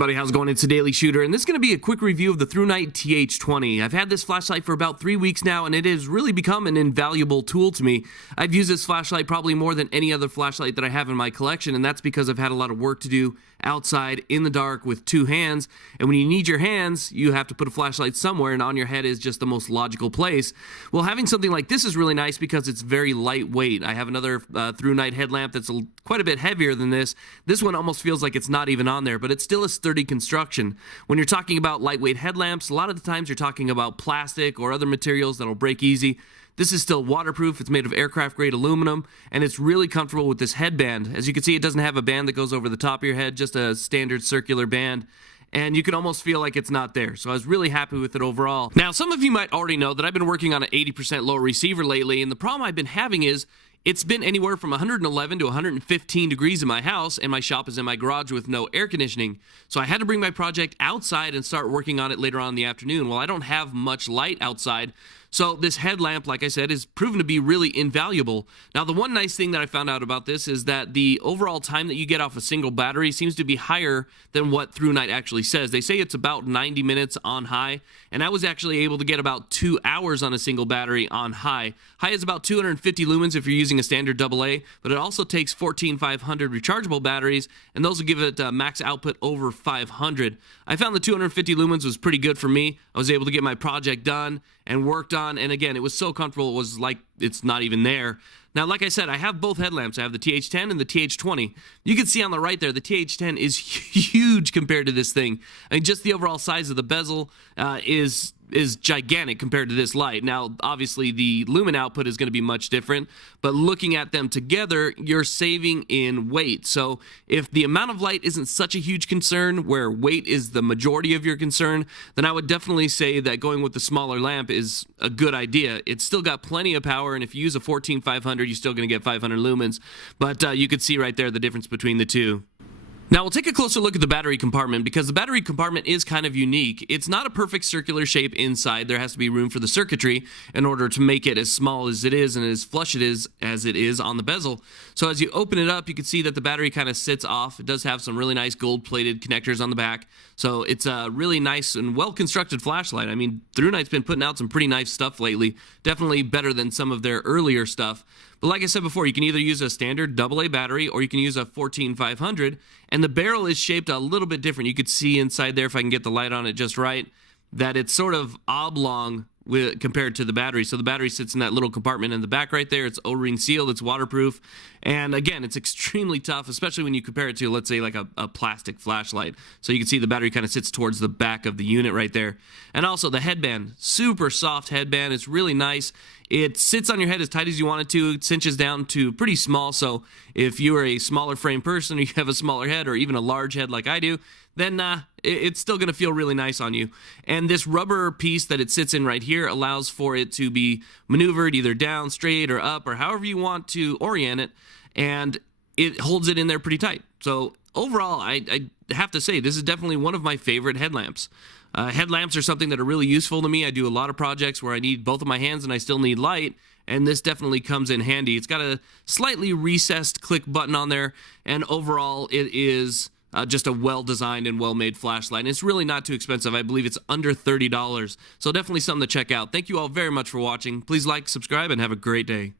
everybody, how's it going? It's a Daily Shooter, and this is going to be a quick review of the Thrunite TH20. I've had this flashlight for about 3 weeks now, and it has really become an invaluable tool to me. I've used this flashlight probably more than any other flashlight that I have in my collection, and that's because I've had a lot of work to do outside in the dark with two hands, and when you need your hands, you have to put a flashlight somewhere, and on your head is just the most logical place. Well, having something like this is really nice because it's very lightweight. I have another Thrunite headlamp that's quite a bit heavier than this. This one almost feels like it's not even on there, but it's still a sturdy construction. When you're talking about lightweight headlamps, a lot of the times you're talking about plastic or other materials that'll break easy. This is still waterproof. It's made of aircraft grade aluminum, and it's really comfortable with this headband. As you can see, it doesn't have a band that goes over the top of your head, just a standard circular band, and you can almost feel like it's not there. So I was really happy with it overall. Now, some of you might already know that I've been working on an 80% low receiver lately, and the problem I've been having is it's been anywhere from 111 to 115 degrees in my house, and my shop is in my garage with no air conditioning. So I had to bring my project outside and start working on it later on in the afternoon. Well, I don't have much light outside, so this headlamp, like I said, is proven to be really invaluable. Now, the one nice thing that I found out about this is that the overall time that you get off a single battery seems to be higher than what Thrunite actually says. They say it's about 90 minutes on high, and I was actually able to get about 2 hours on a single battery on high. High is about 250 lumens if you're using a standard AA, but it also takes 14500 rechargeable batteries, and those will give it max output over 500. I found the 250 lumens was pretty good for me. I was able to get my project done and worked on, and again, it was so comfortable, it was like it's not even there. Now, like I said, I have both headlamps. I have the TH10 and the TH20. You can see on the right there, the TH10 is huge compared to this thing. I mean, just the overall size of the bezel is gigantic compared to this light. Now, obviously, the lumen output is going to be much different, but looking at them together, you're saving in weight. So if the amount of light isn't such a huge concern, where weight is the majority of your concern, then I would definitely say that going with the smaller lamp is a good idea. It's still got plenty of power, and if you use a 14500, you're still going to get 500 lumens, but you could see right there the difference between the two. Now, we'll take a closer look at the battery compartment because the battery compartment is kind of unique. It's not a perfect circular shape inside. There has to be room for the circuitry in order to make it as small as it is and as flush as it is on the bezel. So as you open it up, you can see that the battery kind of sits off. It does have some really nice gold-plated connectors on the back. So it's a really nice and well-constructed flashlight. I mean, Thrunite's been putting out some pretty nice stuff lately. Definitely better than some of their earlier stuff. But like I said before, you can either use a standard AA battery or you can use a 14500, and the barrel is shaped a little bit different. You could see inside there, if I can get the light on it just right, that it's sort of oblong compared to the battery. So the battery sits in that little compartment in the back right there. It's O-ring sealed, it's waterproof, and again, it's extremely tough, especially when you compare it to, let's say, like a plastic flashlight. So you can see the battery kind of sits towards the back of the unit right there. And also the headband, super soft headband. It's really nice. It sits on your head as tight as you want it to. It cinches down to pretty small, so if you are a smaller frame person or you have a smaller head or even a large head like I do, then it's still going to feel really nice on you. And this rubber piece that it sits in right here allows for it to be maneuvered either down, straight, or up, or however you want to orient it, and it holds it in there pretty tight. So overall, I have to say, this is definitely one of my favorite headlamps. Headlamps are something that are really useful to me. I do a lot of projects where I need both of my hands and I still need light, and this definitely comes in handy. It's got a slightly recessed click button on there, and overall it is just a well-designed and well-made flashlight. And it's really not too expensive. I believe it's under $30. So definitely something to check out. Thank you all very much for watching. Please like, subscribe, and have a great day.